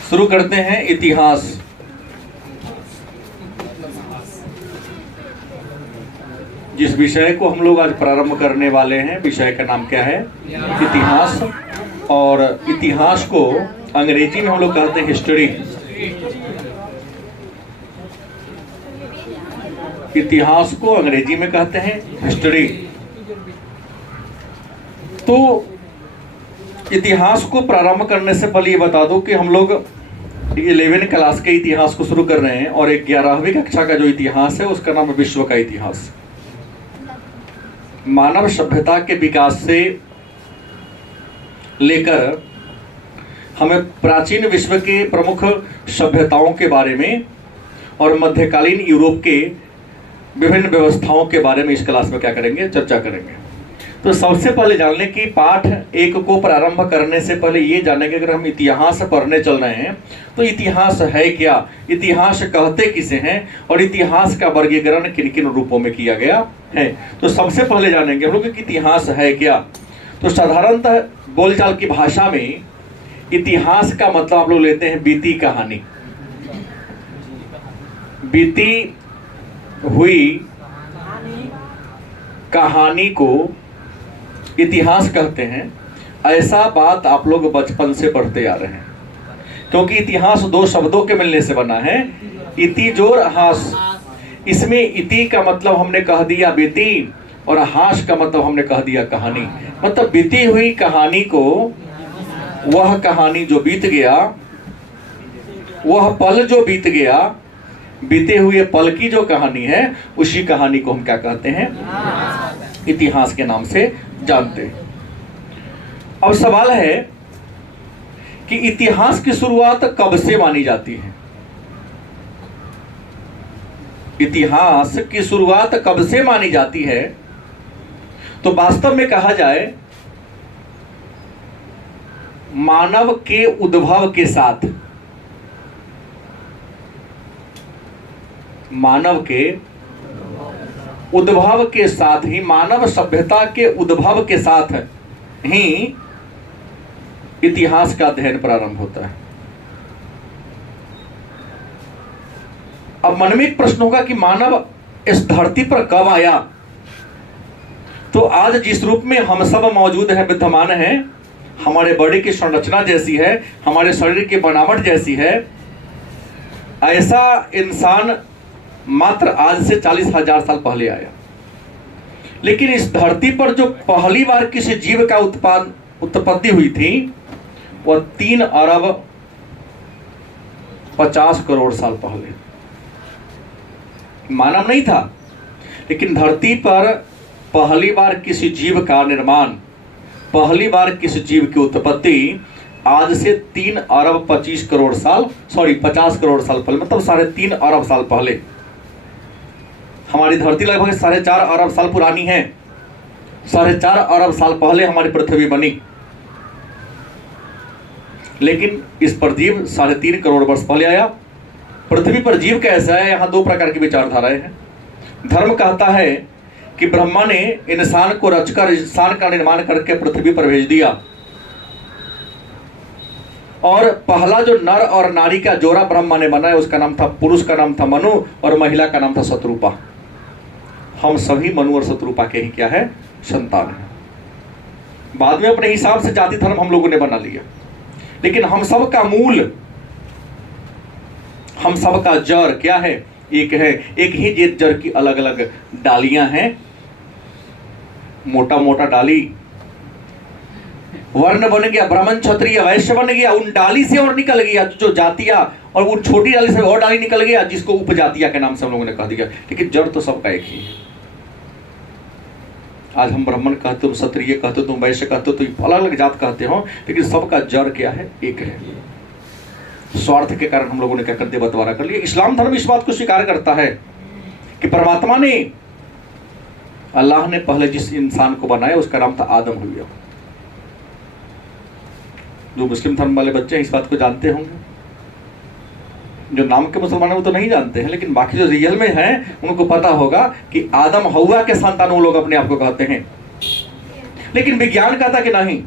शुरू करते हैं इतिहास। जिस विषय को हम लोग आज प्रारंभ करने वाले हैं, विषय का नाम क्या है? इतिहास। और इतिहास को अंग्रेजी में हम लोग कहते हैं हिस्ट्री। इतिहास को अंग्रेजी में कहते हैं हिस्ट्री। तो इतिहास को प्रारंभ करने से पहले ये बता दूं कि हम लोग 11वीं क्लास के इतिहास को शुरू कर रहे हैं और 11वीं कक्षा का जो इतिहास है उसका नाम है विश्व का इतिहास। मानव सभ्यता के विकास से लेकर हमें प्राचीन विश्व के प्रमुख सभ्यताओं के बारे में और मध्यकालीन यूरोप के विभिन्न व्यवस्थाओं के बारे में इस क्लास में क्या करेंगे? चर्चा करेंगे। तो सबसे पहले जान लें कि पाठ 1 को प्रारंभ करने से पहले ये जानेंगे, अगर हम इतिहास पढ़ने चल रहे हैं तो इतिहास है क्या, इतिहास कहते किसे हैं और इतिहास का वर्गीकरण किन किन रूपों में किया गया है। तो सबसे पहले जानेंगे हम लोग कि इतिहास है क्या। तो साधारणतः बोलचाल की भाषा में इतिहास का मतलब आप लोग लेते हैं बीती कहानी। बीती हुई कहानी को इतिहास कहते हैं। ऐसा बात आप लोग बचपन से पढ़ते आ रहे हैं, क्योंकि इतिहास 2 शब्दों के मिलने से बना है, इति जोर हास। इसमें इति का मतलब हमने कह दिया बीती और हास का मतलब हमने कह दिया कहानी। मतलब बीती हुई कहानी को, वह कहानी जो बीत गया, वह पल जो बीत गया, बीते हुए पल की जो कहानी है, उसी कहानी को हम क्या कहते हैं? इतिहास के नाम से जानते हैं। अब सवाल है कि इतिहास की शुरुआत कब से मानी जाती है? इतिहास की शुरुआत कब से मानी जाती है? तो वास्तव में कहा जाए, मानव के उद्भव के साथ, मानव के उद्भव के साथ ही, मानव सभ्यता के उद्भव के साथ ही इतिहास का अध्ययन प्रारंभ होता है। अब मन में एक प्रश्न होगा कि मानव इस धरती पर कब आया? तो आज जिस रूप में हम सब मौजूद हैं, विद्यमान हैं, हमारे बॉडी की संरचना जैसी है, हमारे शरीर की बनावट जैसी है, ऐसा इंसान मात्र आज से 40,000 साल पहले आया। लेकिन इस धरती पर जो पहली बार किसी जीव का उत्पत्ति हुई थी, वह 3 अरब 50 करोड़ साल पहले। मानव नहीं था, लेकिन धरती पर पहली बार किसी जीव का निर्माण, पहली बार किसी जीव की उत्पत्ति आज से 3 अरब 50 करोड़ साल 50 करोड़ साल पहले, मतलब 3.5 अरब साल पहले। हमारी धरती लगभग 4.5 अरब साल पुरानी है। 4.5 अरब साल पहले हमारी पृथ्वी बनी, लेकिन इस पर जीव 3.5 करोड़ वर्ष पहले आया। पृथ्वी पर जीव कैसा है? यहाँ 2 प्रकार की विचारधाराएं हैं। धर्म कहता है कि ब्रह्मा ने इंसान को रचकर, इंसान का निर्माण करके पृथ्वी पर भेज दिया, और पहला जो नर और नारी का जोड़ा ब्रह्मा ने बनाया, उसका नाम था, पुरुष का नाम था मनु और महिला का नाम था शत्रुपा। हम सभी मनु और शत्रुपा के ही क्या है? संतान हैं। बाद में अपने हिसाब से जाति धर्म हम लोगों ने बना लिया, लेकिन हम सब का मूल, हम सब का जड़ क्या है? एक है। एक ही जड़ की अलग अलग डालियां हैं। मोटा मोटा डाली वर्ण बन गया, ब्राह्मण क्षत्रिय वैश्य बन गया, उन डाली से और निकल गया जो जातियां, और उन छोटी डाली से और डाली निकल गया, जिसको उपजातिया के नाम से हम लोगों ने कह दिया। लेकिन जड़ तो सबका एक ही है। आज हम ब्राह्मण कहते, तुम क्षत्रिय कहते, तुम वैश्य कहते, तो अलग अलग जात कहते हो, लेकिन सबका जड़ क्या है? एक है। स्वार्थ के कारण हम लोगों ने क्या कर दिया? बंटवारा कर लिया। इस्लाम धर्म इस बात को स्वीकार करता है कि परमात्मा ने, अल्लाह ने पहले जिस इंसान को बनाया उसका नाम था आदम हुआ। जो मुस्लिम धर्म वाले बच्चे हैं इस बात को जानते होंगे, जो नाम के मुसलमान हैं वो तो नहीं जानते हैं, लेकिन बाकी जो रियल में हैं उनको पता होगा कि आदम हव्वा के संतान वो लोग अपने आप को कहते हैं। लेकिन विज्ञान कहता कि नहीं,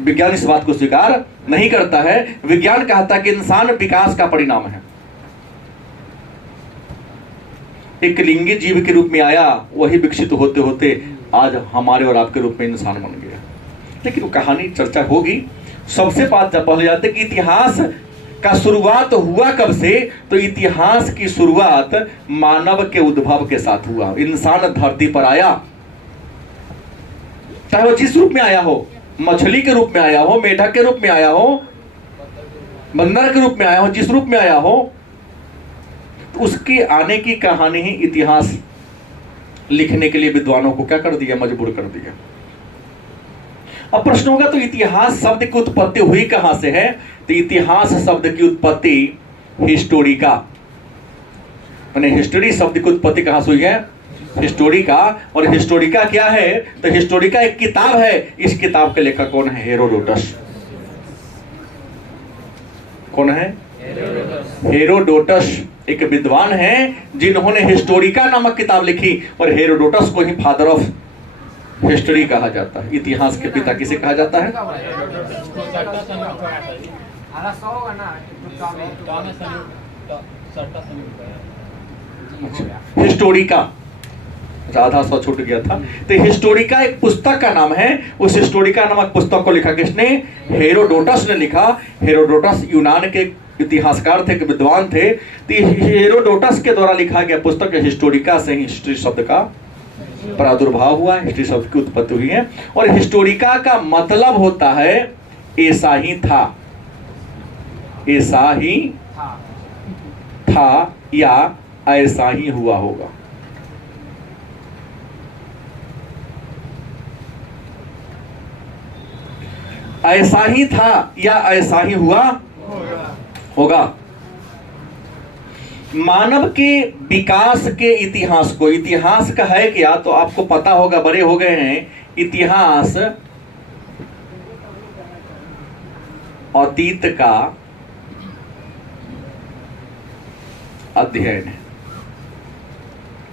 विज्ञान इस बात को स्वीकार नहीं करता है। विज्ञान कहता कि इंसान विकास का परिणाम है। एक लिंगी जीव के रूप में आया, वही विकसित होते होते आज हमारे और आपके रूप में इंसान बन गया। लेकिन वो कहानी चर्चा होगी। सबसे बात जब पहले जाते कि इतिहास का शुरुआत हुआ कब से, तो इतिहास की शुरुआत मानव के उद्भव के साथ हुआ। इंसान धरती पर आया, चाहे वो जिस रूप में आया हो, मछली के रूप में आया हो, मेढक के रूप में आया हो, बंदर के रूप में आया हो, जिस रूप में आया हो, तो उसके आने की कहानी ही इतिहास लिखने के लिए विद्वानों को क्या कर दिया, मजबूर कर दिया। अब प्रश्न होगा तो इतिहास शब्द की उत्पत्ति हुई कहां से है? तो इतिहास शब्द की उत्पत्ति हिस्टोरिका, माने हिस्ट्री शब्द की उत्पत्ति कहां से हुई है? हिस्टोरिका। और हिस्टोरिका क्या है? तो हिस्टोरिका एक किताब है। इस किताब के लेखक कौन है? हेरोडोटस। कौन है? हेरोडोटस एक विद्वान है जिन्होंने हिस्टोरिका नामक किताब लिखी, और हेरोडोटस को ही फादर ऑफ हिस्ट्री कहा जाता है। इतिहास के पिता किसे कहा जाता है? हिस्टोरिका। आधा सौ छूट गया था। तो हिस्टोरिका एक पुस्तक का नाम है। उस हिस्टोरिका नामक पुस्तक को लिखा किसने? हेरोडोटस ने लिखा। हेरोडोटस यूनान के इतिहासकार थे, विद्वान थे। तो हेरोडोटस के द्वारा लिखा गया पुस्तक हिस्टोरिका से ही हिस्ट्री शब्द का प्रादुर्भाव हुआ, हिस्ट्री शब्द की उत्पत्ति हुई है। और हिस्टोरिका का मतलब होता है ऐसा ही था, ऐसा ही था या ऐसा ही हुआ होगा। ऐसा ही था या ऐसा ही हुआ होगा। मानव के विकास के इतिहास को, इतिहास का है क्या तो आपको पता होगा, बड़े हो गए हैं। इतिहास अतीत का अध्ययन है।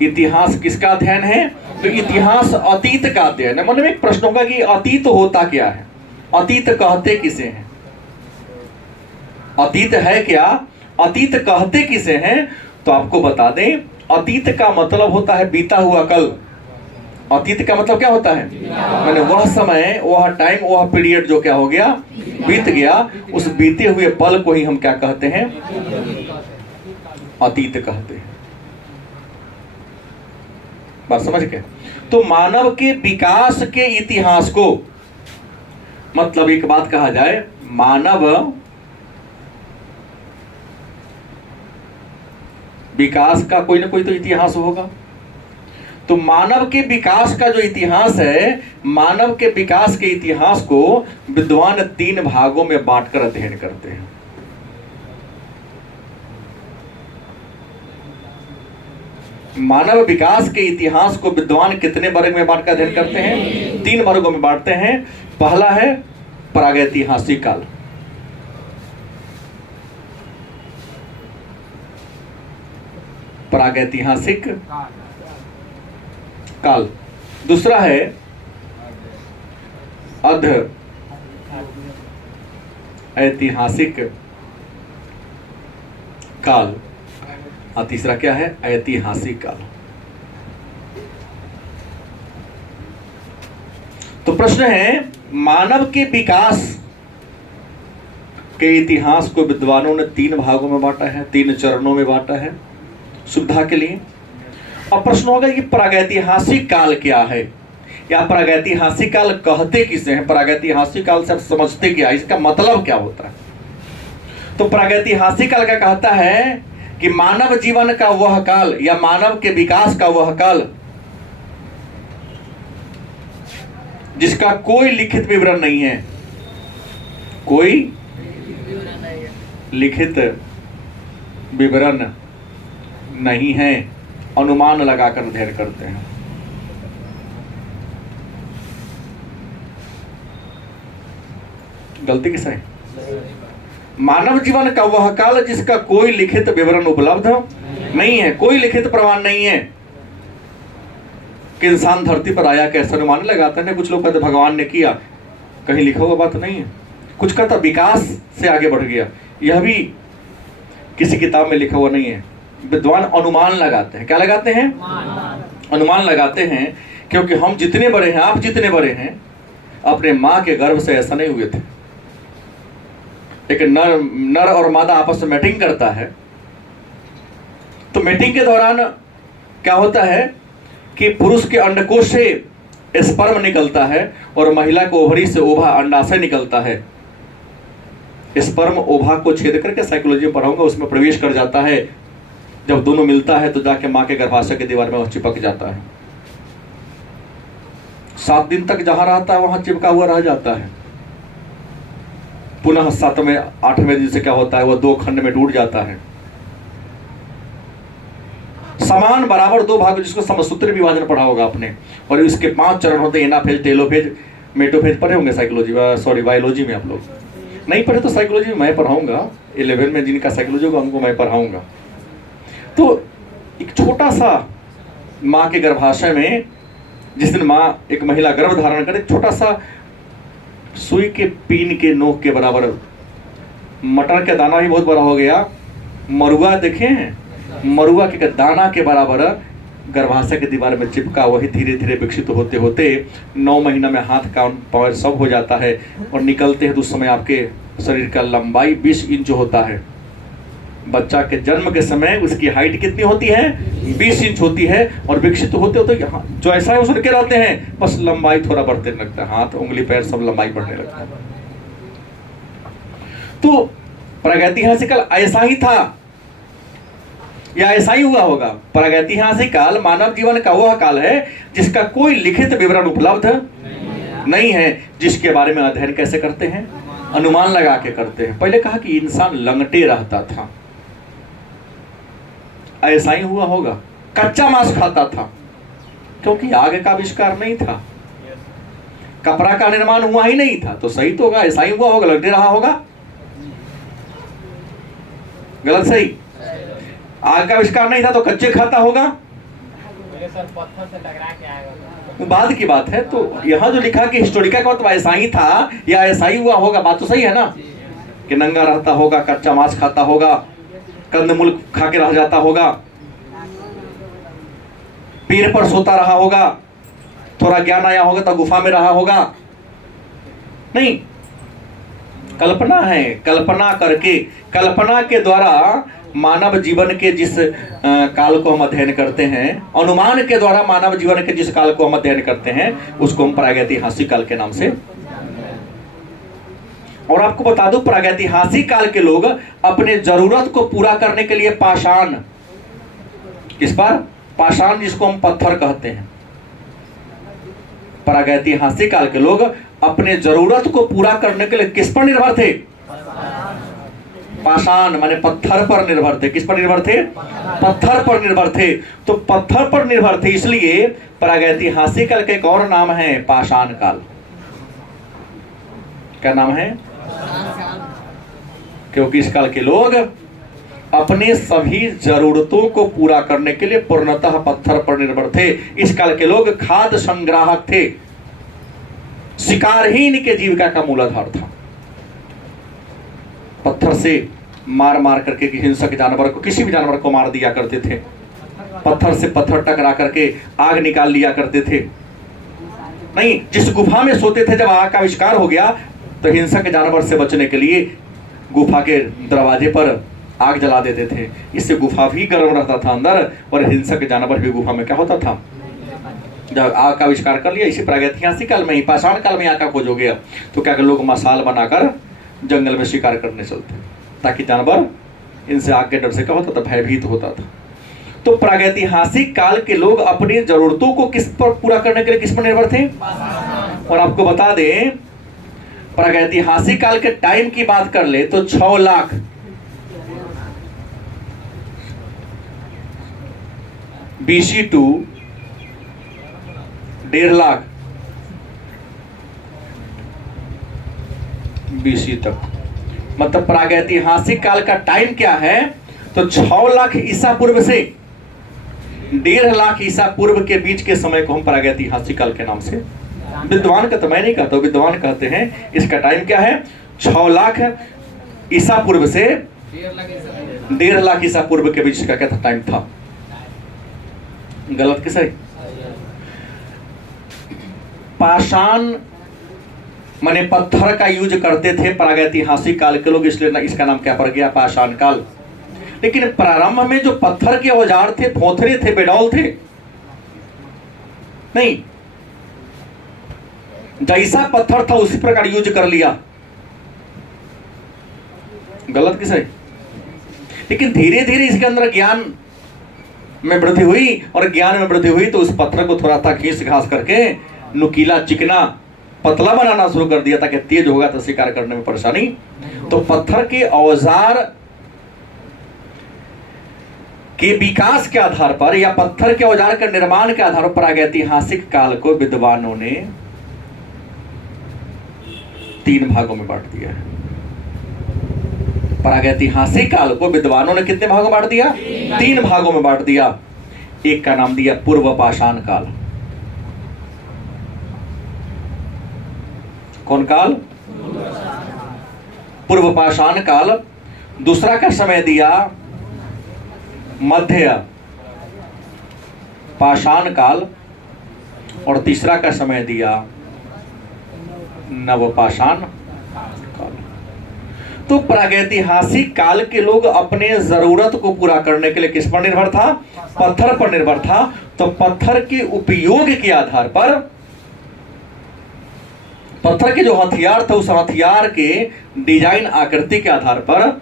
इतिहास किसका अध्ययन है? तो इतिहास अतीत का अध्ययन है। मन में एक प्रश्न होगा कि अतीत होता क्या है, अतीत कहते किसे हैं, अतीत है क्या, अतीत कहते किसे हैं? तो आपको बता दें, अतीत का मतलब होता है बीता हुआ कल। अतीत का मतलब क्या होता है? मैंने वह समय, वह टाइम, वह पीरियड जो क्या हो गया, बीत गया। उस बीते हुए पल को ही हम क्या कहते हैं? अतीत कहते हैं। बात समझ गए? तो मानव के विकास के इतिहास को, मतलब एक बात कहा जाए, मानव विकास का कोई ना कोई तो इतिहास होगा। तो मानव के विकास का जो इतिहास है, मानव के विकास के इतिहास को विद्वान 3 भागों में बांटकर अध्ययन करते हैं। मानव विकास के इतिहास को विद्वान कितने वर्ग में बांटकर अध्ययन करते हैं? 3 वर्गों में बांटते हैं। पहला है प्रागैतिहासिक काल, प्रागैतिहासिक काल। दूसरा है अर्ध ऐतिहासिक काल, और तीसरा क्या है? ऐतिहासिक काल। तो प्रश्न है, मानव के विकास के इतिहास को विद्वानों ने 3 भागों में बांटा है, 3 चरणों में बांटा है सुविधा के लिए। अब प्रश्न होगा कि प्रागैतिहासिक काल क्या है, या प्रागैतिहासिक काल कहते किसे हैं? प्रागैतिहासिक काल से आप समझते क्या, इसका मतलब क्या होता है? तो प्रागैतिहासिक काल का कहता है कि मानव जीवन का वह काल, या मानव के विकास का वह काल जिसका कोई लिखित विवरण नहीं है, कोई लिखित विवरण नहीं है, अनुमान लगाकर अध्ययन करते हैं। गलती किस है? मानव जीवन का वह काल जिसका कोई लिखित विवरण उपलब्ध नहीं है, कोई लिखित प्रमाण नहीं है। कि इंसान धरती पर आया कैसे, अनुमान लगाते हैं। कुछ लोग कहते भगवान ने किया, कहीं लिखा हुआ बात नहीं है। कुछ कहता विकास से आगे बढ़ गया, यह भी किसी किताब में लिखा हुआ नहीं है। विद्वान अनुमान लगाते हैं। क्या लगाते हैं? अनुमान लगाते हैं, क्योंकि हम जितने बड़े हैं, आप जितने बड़े हैं, अपने माँ के गर्भ से ऐसा नहीं हुए थे। एक नर और मादा आपस में मैटिंग करता है, तो मैटिंग के दौरान क्या होता है कि पुरुष के अंडकोश से स्पर्म निकलता है और महिला के ओवरी से ओभा, अंडाशय निकलता है। स्पर्म ओभा को छेद करके, साइकोलॉजी में पढ़ाऊंगा, उसमें प्रवेश कर जाता है। जब दोनों मिलता है तो जाके माँ के गर्भाशय की दीवार में वह चिपक जाता है। 7 दिन तक जहां रहता है वहां चिपका हुआ रह जाता है। पुनः 7वें 8वें दिन से क्या होता है, वह 2 खंड में टूट जाता है। समान बराबर 2 भाग, जिसको समसूत्र विभाजन पढ़ा होगा आपने। और इसके 5 चरण होते हैं, एनाफेज, टेलोफेज, मेटोफेज। पढ़े होंगे साइकोलॉजी, सॉरी बायोलॉजी में। आप लोग नहीं पढ़े तो साइकोलॉजी में मैं पढ़ाऊंगा। 11 में जिनका साइकोलॉजी होगा उनको मैं पढ़ाऊंगा। तो एक छोटा सा माँ के गर्भाशय में, जिस दिन माँ, एक महिला गर्भ धारण करे, छोटा सा सुई के पीन के नोक के बराबर, मटर का दाना भी बहुत बड़ा हो गया, मरुआ देखे हैं, मरुआ के दाना के बराबर गर्भाशय के दीवार में चिपका, वही धीरे धीरे विकसित होते होते 9 महीना में हाथ कान पैर सब हो जाता है और निकलते हैं। तो उस समय आपके शरीर का लंबाई 20 इंच होता है। बच्चा के जन्म के समय उसकी हाइट कितनी होती है? 20 इंच होती है। और विकसित होते होते जो ऐसा है उसे रहते हैं, बस लंबाई थोड़ा बढ़ते लगता है, हाथ उंगली पैर सब लंबाई बढ़ने लगता है। तो प्रागैतिहासिक काल ऐसा ही था या ऐसा ही हुआ होगा। प्रागैतिहासिक काल मानव जीवन का वह काल है जिसका कोई लिखित विवरण उपलब्ध नहीं है, जिसके बारे में अध्ययन कैसे करते हैं? अनुमान लगा के करते हैं। पहले कहा कि इंसान लंगटे रहता था, ऐसा ही हुआ होगा। कच्चा मांस खाता था, क्योंकि आग का आविष्कार नहीं था, कपड़ा का निर्माण हुआ ही नहीं था। तो सही तो होगा, ऐसा ही हुआ होगा, लंगटे रहा होगा। गलत सही? आग का आविष्कार नहीं था तो कच्चे खाता होगा, पत्थर से टकरा के आएगा, बाद की बात है। तो यहाँ जो लिखा कि हिस्टोरिका का मतलब ऐसा ही था या ऐसा ही हुआ होगा, बात तो सही है ना, कि नंगा रहता होगा, कच्चा मांस खाता होगा, कंदमूल खा के रह जाता होगा, पेड़ पर सोता रहा होगा, थोड़ा ज्ञान आया होगा तो गुफा में रहा होगा। नहीं, कल्पना है। कल्पना करके, कल्पना के द्वारा मानव जीवन के जिस काल को हम अध्ययन करते हैं, अनुमान के द्वारा मानव जीवन के जिस काल को हम अध्ययन करते हैं, उसको हम प्रागैतिहासिक काल के नाम से। और आपको बता दूं, प्रागैतिहासिक काल के लोग अपने जरूरत को पूरा करने के लिए पाषाण, किस पर? पाषाण, जिसको हम पत्थर कहते हैं। प्रागैतिहासिक काल के लोग अपने जरूरत को पूरा करने के लिए किस पर निर्भर थे? पाषाण माने पत्थर पर निर्भर थे। किस पर निर्भर थे? पत्थर पर निर्भर थे। तो पत्थर पर निर्भर थे, इसलिए प्रागैतिहासिक काल का एक और नाम है पाषाण काल। क्या नाम है? क्योंकि इस काल के लोग अपने सभी जरूरतों को पूरा करने के लिए पूर्णतः पत्थर पर निर्भर थे। इस काल के लोग खाद्य संग्राहक थे, शिकार ही इनके जीविका का मूलाधार था। पत्थर से मार मार करके हिंसक जानवर को, किसी भी जानवर को मार दिया करते थे। पत्थर से पत्थर टकरा करके आग निकाल लिया करते थे। नहीं, जिस गुफा में सोते थे, जब आग का आविष्कार हो गया तो हिंसक जानवर से बचने के लिए गुफा के दरवाजे पर आग जला देते थे। इससे गुफा भी गर्म रहता था अंदर, और हिंसक जानवर भी गुफा में क्या होता था? जब आग का आविष्कार कर लिया, इसी प्रागैतिहासिक काल में ही, पाषाण काल में आग का खोज हो गया, तो क्या लोग मसाल बनाकर जंगल में शिकार करने चलते, ताकि जानवर इनसे आग के डर से क्या होता था? भयभीत होता था। तो प्रागैतिहासिक काल के लोग अपनी जरूरतों को किस पर पूरा करने के लिए किस पर निर्भर थे? और आपको बता दें, प्रागैतिहासिक काल के टाइम की बात कर ले तो 6 lakh BC to 1.5 lakh BC तक, मतलब प्रागैतिहासिक काल का टाइम क्या है? तो 6 लाख ईसा पूर्व से 1.5 लाख ईसा पूर्व के बीच के समय को हम प्रागैतिहासिक काल के नाम से, विद्वान का तो मैं नहीं कहता हूं, विद्वान कहते हैं इसका टाइम क्या है, 6 लाख ईसा पूर्व से 1.5 लाख ईसा पूर्व के बीच का क्या था, टाइम था। गलत कि सही? पाषाण माने पत्थर का यूज करते थे प्रागैतिहासिक काल के लोग, इसलिए इसका नाम क्या पड़ गया, पाषाण काल। लेकिन प्रारंभ में जो पत्थर के औजार थे, थोथरे थे, बेडौल थे, नहीं, जैसा पत्थर था उसी प्रकार यूज कर लिया। गलत कि सही? लेकिन धीरे धीरे इसके अंदर ज्ञान में वृद्धि हुई, और ज्ञान में वृद्धि हुई तो उस पत्थर को थोड़ा सा घीस घास करके नुकीला, चिकना, पतला बनाना शुरू कर दिया ताकि तेज होगा तो शिकार करने में परेशानी। तो पत्थर के औजार के विकास के आधार पर या पत्थर के औजार के निर्माण के आधार पर प्रागैतिहासिक काल को विद्वानों ने 3 भागों में बांट दिया है। प्रागैतिहासिक काल को विद्वानों ने कितने भागों में बांट दिया? 3 भागों में बांट दिया। एक का नाम दिया पूर्व पाषाण काल। कौन काल? पूर्व पाषाण काल। दूसरा का समय दिया मध्य पाषाण काल, और तीसरा का समय दिया नवपाषाण काल। तो प्रागैतिहासिक काल के लोग अपने जरूरत को पूरा करने के लिए किस पर निर्भर था? पत्थर पर निर्भर था। तो पत्थर के उपयोग के आधार पर, पत्थर के जो हथियार थे उस हथियार के डिजाइन, आकृति के आधार पर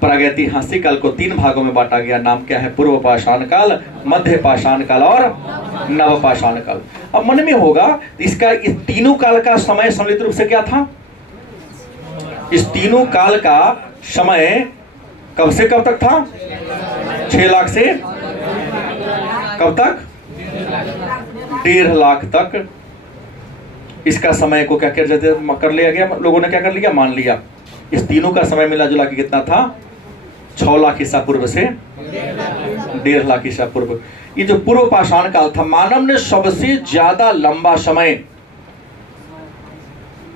प्रागैतिहासिक काल को 3 भागों में बांटा गया। नाम क्या है? पूर्व पाषाण काल, मध्य पाषाण काल और नवपाषाण काल। अब मन में होगा इसका, इस तीनों काल का समय सम्मिलित रूप से क्या था? इस तीनों काल का समय कब से कब तक था? 6 लाख से कब तक? 1.5 लाख तक। इसका समय को क्या कर लिया गया, लोगों ने क्या कर लिया? मान लिया। इस तीनों का समय मिला जुला के कितना था? 6 लाख ईसा पूर्व से 1.5 लाख ईसा पूर्व। ये जो पूर्व पाषाण काल था, मानव ने सबसे ज्यादा लंबा समय,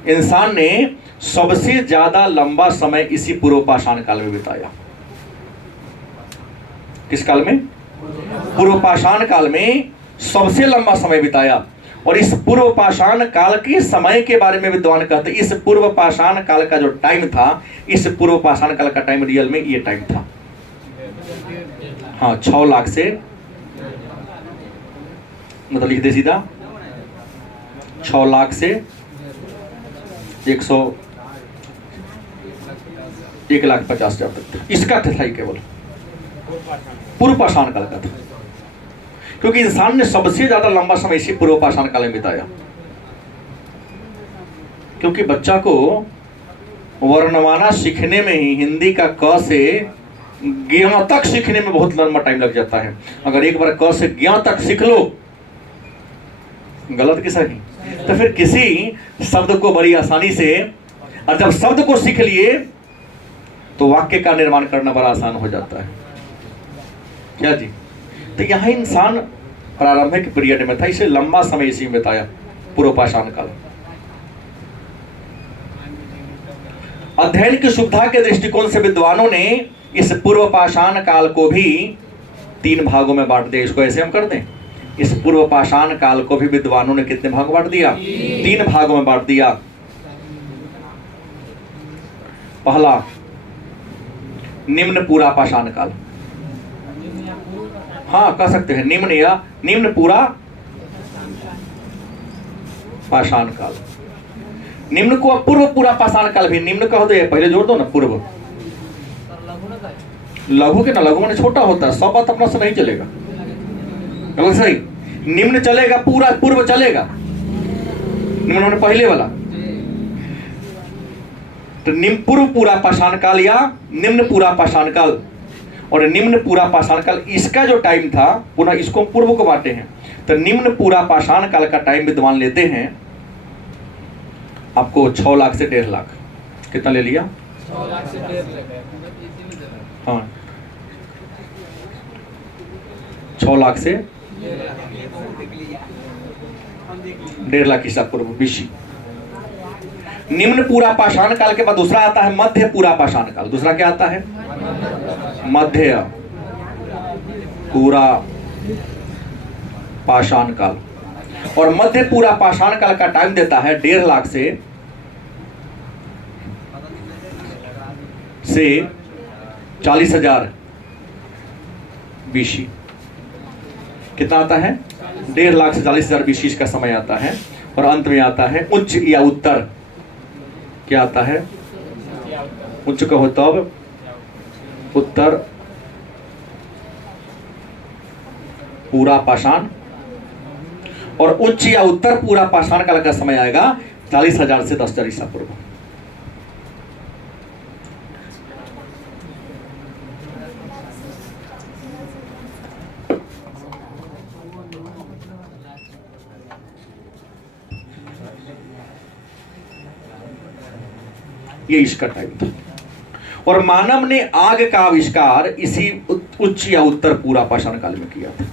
इंसान ने सबसे ज्यादा लंबा समय इसी पूर्व पाषाण काल में बिताया। किस काल में? पूर्व पाषाण काल में सबसे लंबा समय बिताया। और इस पूर्व पाषाण काल के समय के बारे में विद्वान कहते हैं, इस पूर्व पाषाण काल का जो टाइम था, इस पूर्व पाषाण काल का टाइम रियल में ये टाइम था। हाँ, 6 लाख से, मतलब लिख दे सीधा, 6 लाख से 1,50,000 तक था। इसका था ही केवल पूर्व पाषाण काल का था, क्योंकि इंसान ने सबसे ज्यादा लंबा समय इसी पूर्व पाषाण काल में बिताया। क्योंकि बच्चा को वर्णमाला सीखने में ही, हिंदी का क से ज्ञ तक सीखने में बहुत लंबा टाइम लग जाता है। अगर एक बार क से ज्ञ तक सीख लो, गलत कि सही? तो फिर किसी शब्द को बड़ी आसानी से, और जब शब्द को सीख लिए तो वाक्य का निर्माण करना बड़ा आसान हो जाता है। क्या जी? तो यहाँ इंसान प्रारंभिक पीरियड में था, इसे लंबा समय इसी में बिताया, पूर्व पाषाण काल। अध्ययन की सुविधा के दृष्टिकोण से विद्वानों ने इस पूर्व पाषाण काल को भी 3 भागों में बांट दिया। इसको ऐसे हम कर दें, इस पूर्व पाषाण काल को भी विद्वानों ने कितने भाग बांट दिया? 3 भागों में बांट दिया। पहला, निम्न पूरा पाषाण काल। हाँ, कह सकते हैं निम्न या निम्न पूरा पाषाण काल। निम्न को पूर्व पूरा पाषाण काल भी निम्न कह दो, पहले जोड़ दो ना पूर्व। लघु के ना, लघु माने छोटा होता है, सब बात अपना से नहीं चलेगा। सही, निम्न चलेगा, पूरा पूर्व चलेगा। निम्न माने पहले वाला, तो निम्न पूर्व पूरा पाषाण काल या निम्न पूरा पाषाण काल। और निम्न पूरा पाषाण काल, इसका जो टाइम था, पुनः इसको पूर्व को बांटे हैं। तो निम्न पूरा पाषाण काल का टाइम विद्वान लेते हैं आपको 6 लाख से 1.5 लाख। कितना ले लिया? 6 लाख से 1.5 लाख। हाँ, 6 लाख से 1.5 लाख ईसा पूर्व बीसी। निम्न पूरा पाषाण काल के बाद दूसरा आता है मध्य पूरा पाषाण काल। दूसरा क्या आता है? मध्य पूरा पाषाण काल। और मध्य पूरा पाषाण काल का टाइम देता है 1.5 लाख से 40,000 बीसी। कितना आता है? 1.5 लाख से 40,000 बीसी का समय आता है। और अंत में आता है उच्च या उत्तर। क्या आता है? उच्च कहो तब उत्तर पूरा पाषाण। और उच्च या उत्तर पूरा पाषाण काल का समय आएगा 40,000 से 10,000 ईसा पूर्व। ये इसका टाइम था। और मानव ने आग का आविष्कार इसी उच्च या उत्तर पूरा पाषाण काल में किया था।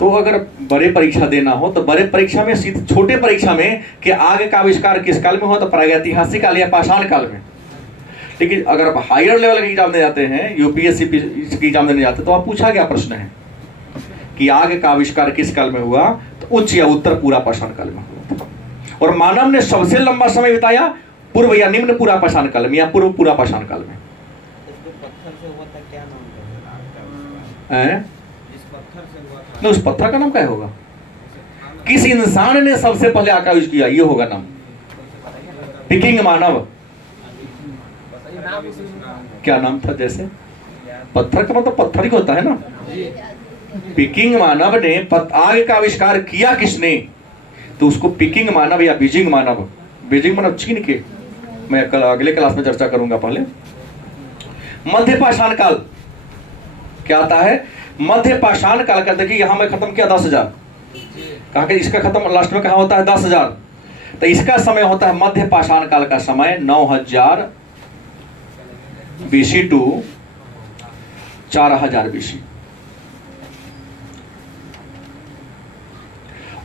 तो अगर बड़े परीक्षा देना हो तो बड़े परीक्षा में छोटे परीक्षा में कि आग का आविष्कार किस काल में हो तो प्रागैतिहासिक काल या पाषाण काल में। लेकिन अगर आप हायर लेवल के एग्जाम देने जाते हैं, यूपीएससी की एग्जाम देने जाते हैं, तो आप पूछा गया प्रश्न है कि आग का आविष्कार किस काल में हुआ? तो उच्च या उत्तर पूरा पाषाण काल में हुआ था। और मानव ने सबसे लंबा समय बिताया पूर्व या निम्न पूरा पाषाण काल में या पूर्व पूरा पाषाण काल में। उस पत्थर का नाम क्या होगा? किस इंसान ने सबसे पहले आकाश किया? ये होगा नाम पिकिंग मानव। क्या नाम था? जैसे पत्थर का मतलब पत्थर ही होता है ना। पिकिंग मानव ने आग का आविष्कार किया किसने? तो उसको पिकिंग मानव या बीजिंग मानव, बीजिंग मानव चीन के, मैं कल अगले क्लास में चर्चा करूंगा। पहले मध्य पाषाण काल क्या आता है? मध्य पाषाण काल का देखिए यहां मैं खत्म किया 10,000, कहा कि इसका खत्म लास्ट में कहा होता है 10,000। तो इसका समय होता है मध्य पाषाण काल का समय 9,000 बीसी टू 4,000 बीसी।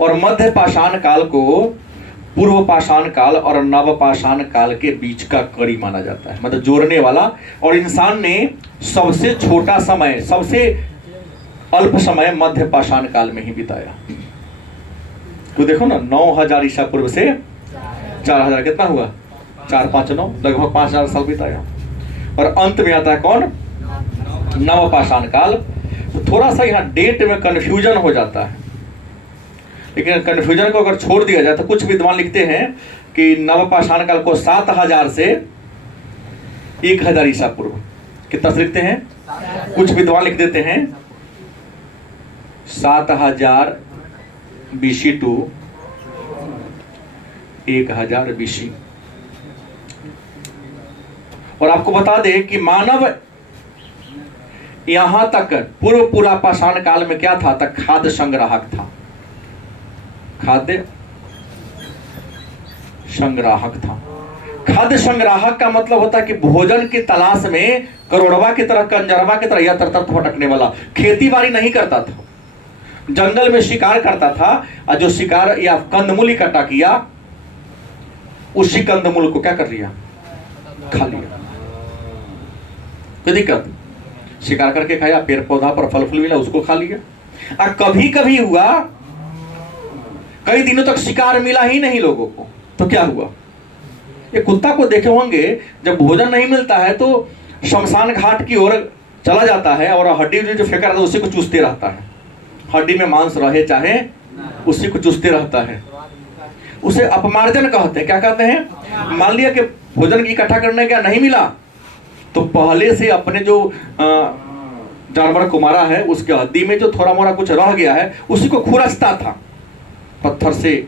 और मध्य पाषाण काल को पूर्व पाषाण काल और नव पाषाण काल के बीच का कड़ी माना जाता है, मतलब जोड़ने वाला। और इंसान ने सबसे छोटा समय, सबसे अल्प समय मध्य पाषाण काल में ही बिताया। तो देखो ना, 9,000 ईसा पूर्व से 4,000 कितना हुआ? 4, 5, 9, लगभग 5,000 साल बिताया। और अंत में आता है कौन? नव पाषाण काल। तो थोड़ा सा यहाँ डेट में कंफ्यूजन हो जाता है, लेकिन कंफ्यूजन को अगर छोड़ दिया जाए तो कुछ विद्वान लिखते हैं कि नव पाषाण काल को 7,000 से 1,000 ईसा पूर्व। कितना से लिखते हैं? कुछ विद्वान लिख देते हैं 7,000 बीसी टू 1,000 बीसी। और आपको बता दें कि मानव यहां तक पूर्व पूरा पाषाण काल में क्या था? तक खाद्य संग्राहक था। खाद्य संग्राहक था। खाद्य संग्राहक का मतलब होता है कि भोजन की तलाश में करोड़वा की तरह, कंजरवा की तरह यत्र तत्र भटकने वाला। खेती बाड़ी नहीं करता था, जंगल में शिकार करता था। और जो शिकार या कंदमूल इकट्ठा किया, उसी कंदमूल को क्या कर लिया? खा लिया। कोई दिक्कत? शिकार करके खाया, पेड़ पौधा पर फल फूल मिला, उसको खा लिया। और कभी कभी हुआ कई दिनों तक शिकार मिला ही नहीं लोगों को, तो क्या हुआ? ये कुत्ता को देखे होंगे, जब भोजन नहीं मिलता है तो शमशान घाट की ओर चला जाता है और हड्डी जो फेंका रहता है उसी को चूसते रहता है। हड्डी में मांस रहे चाहे उसी को चूसते रहता है। उसे अपमार्जन कहते हैं। क्या कहते हैं? मान लिया कि भोजन की इकट्ठा करने का नहीं मिला, तो पहले से अपने जो जानवर को मारा है उसके हड्डी में जो थोड़ा मोड़ा कुछ रह गया है उसी को खुरचता था, पत्थर से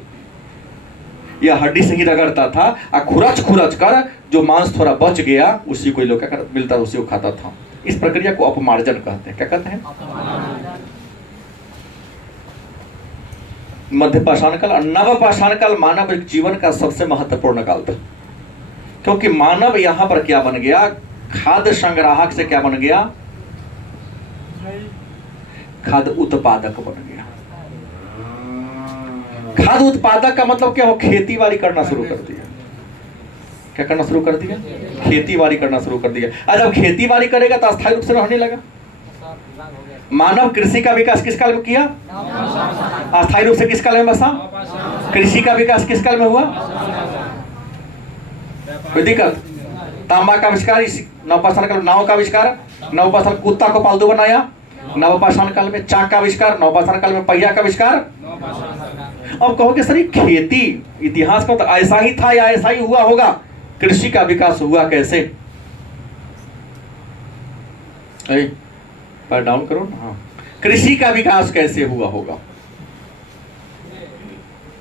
या हड्डी से ही रगड़ता था। और खुरच कर जो मांस थोड़ा बच गया उसी को लोग क्या मिलता उसी को खाता था। इस प्रक्रिया को अपमार्जन कहते हैं। क्या कहते हैं? मध्य पाषाण काल और नव पाषाण काल मानव जीवन का सबसे महत्वपूर्ण काल था, क्योंकि मानव यहां पर क्या बन गया? खाद्य संग्राहक से क्या बन गया? खाद्य उत्पादक बन गया। खाद्य उत्पादक का मतलब क्या हो, खेती बाड़ी करना शुरू कर दिया। क्या करना शुरू कर दिया? खेती बाड़ी करना शुरू कर दिया। और जब खेती बाड़ी करेगा तो अस्थायी रूप से रहने लगा। मानव कृषि का विकास किस काल में किया? अस्थायी रूप से किस काल में बसा? कृषि का विकास किस काल में हुआ? कोई दिक्कत? तांबा का आविष्कार इस नवपाषाण काल में, नाव का आविष्कार नवपाषाण, कुत्ता को पालतू बनाया नवपाषाण काल में, चाक का आविष्कार नवपाषाण काल में, पहिया का आविष्कार। अब कहोगे सर खेती इतिहास का तो ऐसा ही था या ऐसा ही हुआ होगा? कृषि का विकास हुआ कैसे? पर डाउन करो ना। हाँ, कृषि का विकास कैसे हुआ होगा?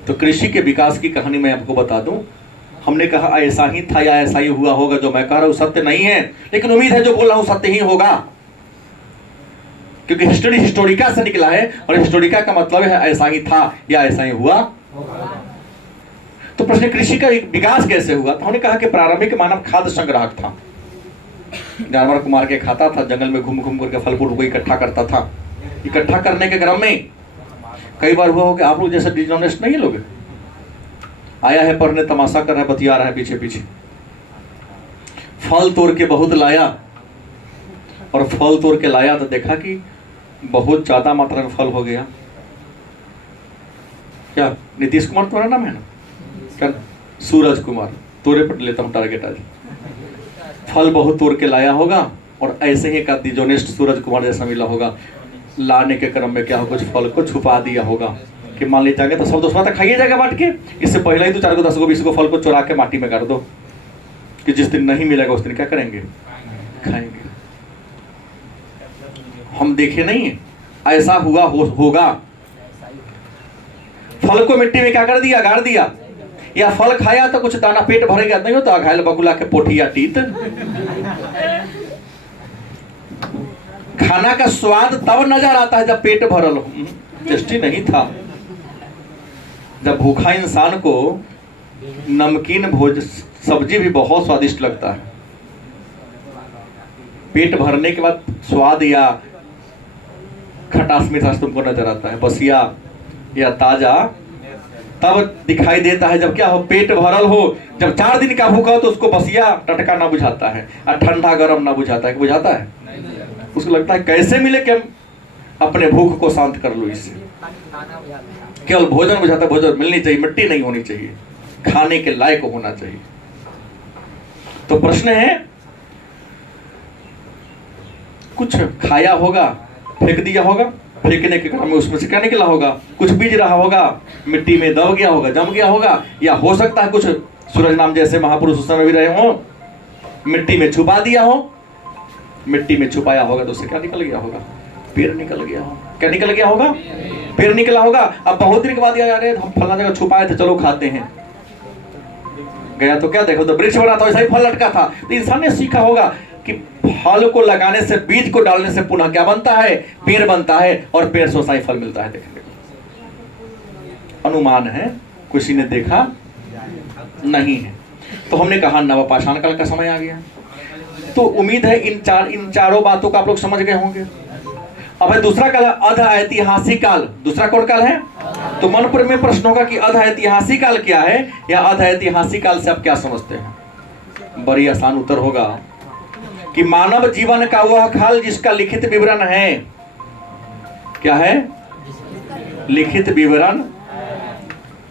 तो कृषि के विकास की कहानी मैं आपको बता दूं। हमने कहा ऐसा ही था या ऐसा ही हुआ होगा, जो मैं कह रहा हूं सत्य नहीं है, लेकिन उम्मीद है जो बोल रहा हूं सत्य ही होगा, क्योंकि हिस्टोरी हिस्टोरिका से निकला है और हिस्टोरिका का मतलब है ऐसा ही था या ऐसा ही हुआ। तो प्रश्न कृषि का विकास कैसे हुआ? तो हमने कहा कि प्रारंभिक मानव खाद्य संग्राहक था, जानवर को मार के खाता था, जंगल में घूम घूम करके फल फूल को इकट्ठा करता था। इकट्ठा करने के क्रम में कई बार हुआ हो कि आप लोग जैसे डिजॉनेस्ट नहीं लोग, आया है पढ़ने, तमाशा कर रहा है, बतिया रहा है पीछे पीछे, फल तोड़ के बहुत लाया, और फल तोड़ के लाया तो देखा कि बहुत ज्यादा मात्रा में फल हो गया। क्या नीतीश कुमार तुम्हारा नाम है ना? क्या सूरज कुमार, तोड़े पर लेता हूँ टारगेट आज। फल बहुत तोड़ के लाया होगा और ऐसे ही का डिजॉनेस्ट सूरज कुमार जैसा मिला होगा। लाने के क्रम में क्या हो, कुछ फल को छुपा दिया होगा कि मान ली जाएंगे तो सब दोस्तों तक खाइए जाएगा बांट के, इससे पहले ही तो 4 को 10 को 20 को फल को चुरा के माटी में कर दो कि जिस दिन नहीं मिलेगा उस दिन क्या करेंगे? खाएंगे। हम देखे नहीं है ऐसा हुआ होगा। फल को मिट्टी में क्या कर दिया? गाड़ दिया। या फल खाया तो कुछ दाना पेट भर गया, नहीं हो तो घायल बकुला के पोठी या टीत। खाना का स्वाद तब नजर आता है जब पेट भरल हो, टेस्टी नहीं था। जब भूखा इंसान को नमकीन भोज सब्जी भी बहुत स्वादिष्ट लगता है, पेट भरने के बाद स्वाद या खटास मिठास तुमको नजर आता है, बसिया या ताजा तब दिखाई देता है जब क्या हो, पेट भरल हो। जब 4 दिन का भूखा हो तो उसको बसिया टटका ना बुझाता है और ठंडा गर्म ना बुझाता है। बुझाता है, उसको लगता है कैसे मिले कि हम अपने भूख को शांत कर लो इससे। केवल भोजन बुझाता, भोजन मिलनी चाहिए, मिट्टी नहीं होनी चाहिए, खाने के लायक होना चाहिए। तो प्रश्न है, कुछ खाया होगा, फेंक दिया होगा, फेंकने के क्रम में उसमें से क्या निकला होगा? कुछ बीज रहा होगा, मिट्टी में दब गया होगा, जम गया होगा, या हो सकता है कुछ सूरज नाम जैसे महापुरुष उस समय भी रहे हो, मिट्टी में छुपा दिया हो, मिट्टी में छुपाया होगा तो उससे क्या निकल गया होगा? पेड़ निकल गया होगा। क्या निकल गया होगा? पेड़ निकला होगा। अब बहुत दिन के बाद यार हम फला जगह छुपाए थे, चलो खाते हैं, गया तो क्या देखो तो वृक्ष बना था, वैसा ही फल लटका था। तो इंसान ने सीखा होगा कि फल को लगाने से, बीज को डालने से पुनः क्या बनता है? पेड़ बनता है, और पेड़ से ही फल मिलता है। देखने को अनुमान है, किसी ने देखा नहीं है। तो हमने कहा नवपाषाण काल का समय आ गया। तो उम्मीद है इन चारों बातों का आप लोग समझ गए होंगे। अब है दूसरा काल, अध ऐतिहासिक काल। दूसरा कौन काल है? तो मन पर में प्रश्न होगा कि अध ऐतिहासिक काल क्या है, या अध ऐतिहासिक काल से आप क्या समझते हैं? बड़ी आसान उत्तर होगा कि मानव जीवन का वह काल जिसका लिखित विवरण है। क्या है? लिखित विवरण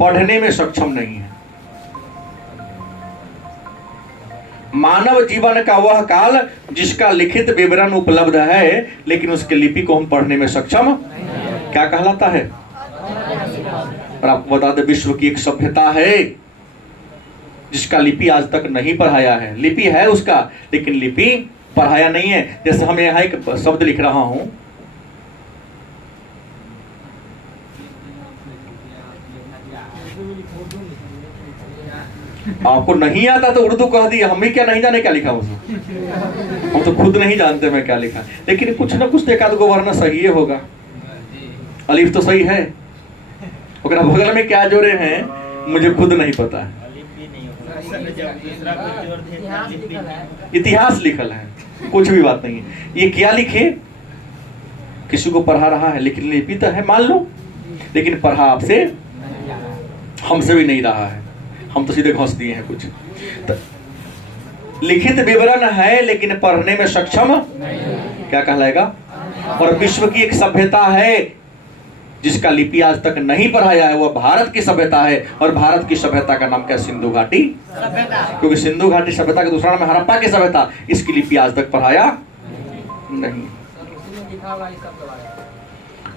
पढ़ने में सक्षम नहीं है। मानव जीवन का वह काल जिसका लिखित विवरण उपलब्ध है, लेकिन उसके लिपि को हम पढ़ने में सक्षम क्या कहलाता है? और आपको बता दें, विश्व की एक सभ्यता है जिसका लिपि आज तक नहीं पढ़ाया है। लिपि है उसका, लेकिन लिपि पढ़ाया नहीं है। जैसे हम यहाँ एक शब्द लिख रहा हूं, आपको नहीं आता तो उर्दू कह दिया, हम ही क्या नहीं जाने क्या लिखा उसमें, हम तो खुद नहीं जानते मैं क्या लिखा। लेकिन कुछ ना कुछ एक आध गो वर्ण सही होगा, अलिफ तो सही है, ओकरा बगल में क्या जोड़े हैं मुझे खुद नहीं पता है। इतिहास लिखल है, कुछ भी बात नहीं है। ये क्या लिखे? किसी को पढ़ा रहा है, लेकिन लिपि तो है मान लो, लेकिन पढ़ा आपसे हमसे भी नहीं रहा है, हम तो सीधे घोंस दिए हैं कुछ। तो लिखित विवरण है लेकिन पढ़ने में सक्षम क्या कहलाएगा। और विश्व की एक सभ्यता है जिसका लिपि आज तक नहीं पढ़ाया है, वह भारत की सभ्यता है। और भारत की सभ्यता का नाम क्या, सिंधु घाटी सभ्यता, क्योंकि सिंधु घाटी सभ्यता के दूसरा नाम है हड़प्पा की सभ्यता। इसकी लिपि आज तक पढ़ाया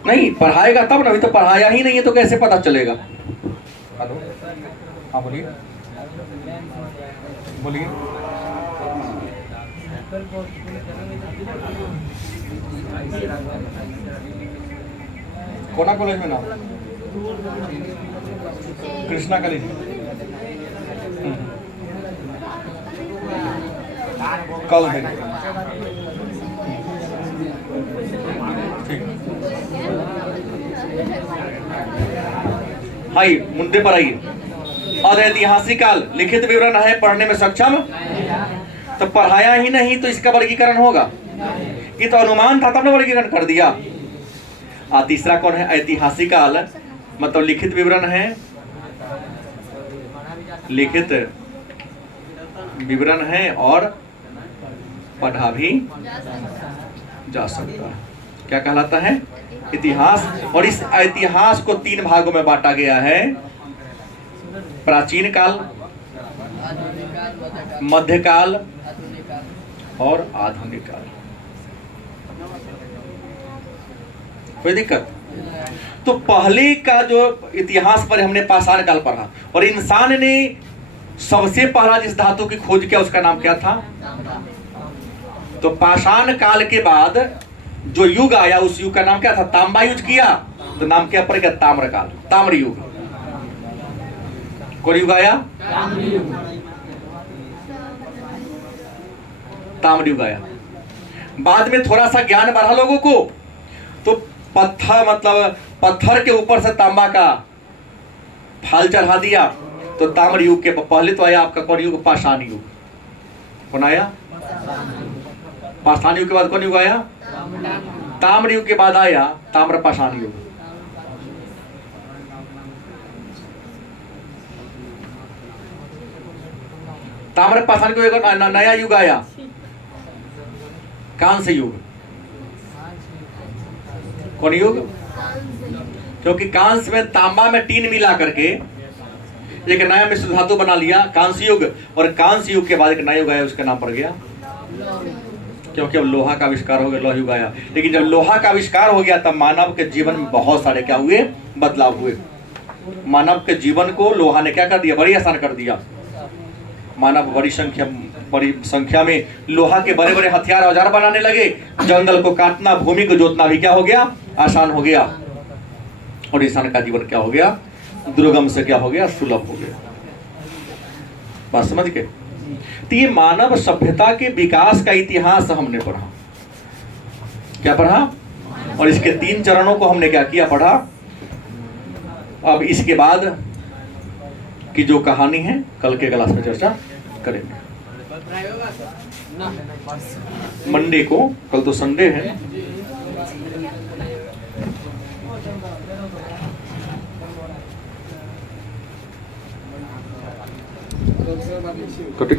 नहीं पढ़ाएगा तब ना, अभी तो पढ़ाया ही नहीं है तो कैसे पता चलेगा। हेलो, हाँ बोलिए बोलिए। कोना कॉलेज में नाम, कृष्णा कॉलेज। कल है ठीक। हाई मुद्दे पर आइए। ऐतिहासिक काल लिखित विवरण है, पढ़ने में सक्षम तो पढ़ाया ही नहीं तो इसका वर्गीकरण होगा। ये तो अनुमान था तब ने वर्गीकरण कर दिया। तीसरा कौन है, ऐतिहासिक काल मतलब लिखित विवरण है, लिखित विवरण है और पढ़ा भी जा सकता है। क्या कहलाता है, इतिहास। और इस इतिहास को 3 भागों में बांटा गया है, प्राचीन काल, मध्यकाल और आधुनिक काल। कोई दिक्कत। तो पहले का जो इतिहास पर हमने पाषाण काल पढ़ा, और इंसान ने सबसे पहला जिस धातु की खोज किया उसका नाम क्या था। तो पाषाण काल के बाद जो युग आया उस युग का नाम क्या था, तांबा यूज किया तो नाम क्या पड़ गया, ताम्र काल, ताम्र युग। कौन युग आया, ताम्र युग आया। बाद में थोड़ा सा ज्ञान बढ़ा लोगों को, तो पत्थर मतलब पत्थर के ऊपर से तांबा का फाल चढ़ा दिया, तो ताम्र युग के पहले तो आया आपका कौन युग, पाषाण युग। कौन आया, पाषाण युग के बाद कौन युग आया, ताम्र युग के बाद आया ताम्र पाषाण युग। ताम्र पाषाण युग एक नया युग आया, कांस्य युग। कौन युग, क्योंकि कांस्य में तांबा में टीन मिला करके एक नया मिश्र धातु बना लिया, कांस्य युग। और कांस्य युग के बाद एक नया युग आया, उसका नाम पड़ गया, क्योंकि अब लोहा का आविष्कार हो गया, लोहा युग आया। लेकिन जब लोहा का आविष्कार हो गया तब मानव के जीवन में बहुत सारे क्या हुए, बदलाव हुए। मानव के जीवन को लोहा ने क्या कर दिया, बड़ी आसान कर दिया। मानव बड़ी संख्या में लोहा के बड़े बड़े हथियार औजार बनाने लगे। जंगल को काटना, भूमि को जोतना भी क्या हो गया, आसान हो गया। और इंसान का जीवन क्या हो गया, दुर्गम से क्या हो गया, सुलभ हो गया। बात समझ के। तो ये मानव सभ्यता के विकास का इतिहास हमने पढ़ा। क्या पढ़ा, और इसके 3 चरणों को हमने क्या किया, पढ़ा। अब इसके बाद की जो कहानी है कल के क्लास में चर्चा करेंगे, मंडे को। कल तो संडे है। कट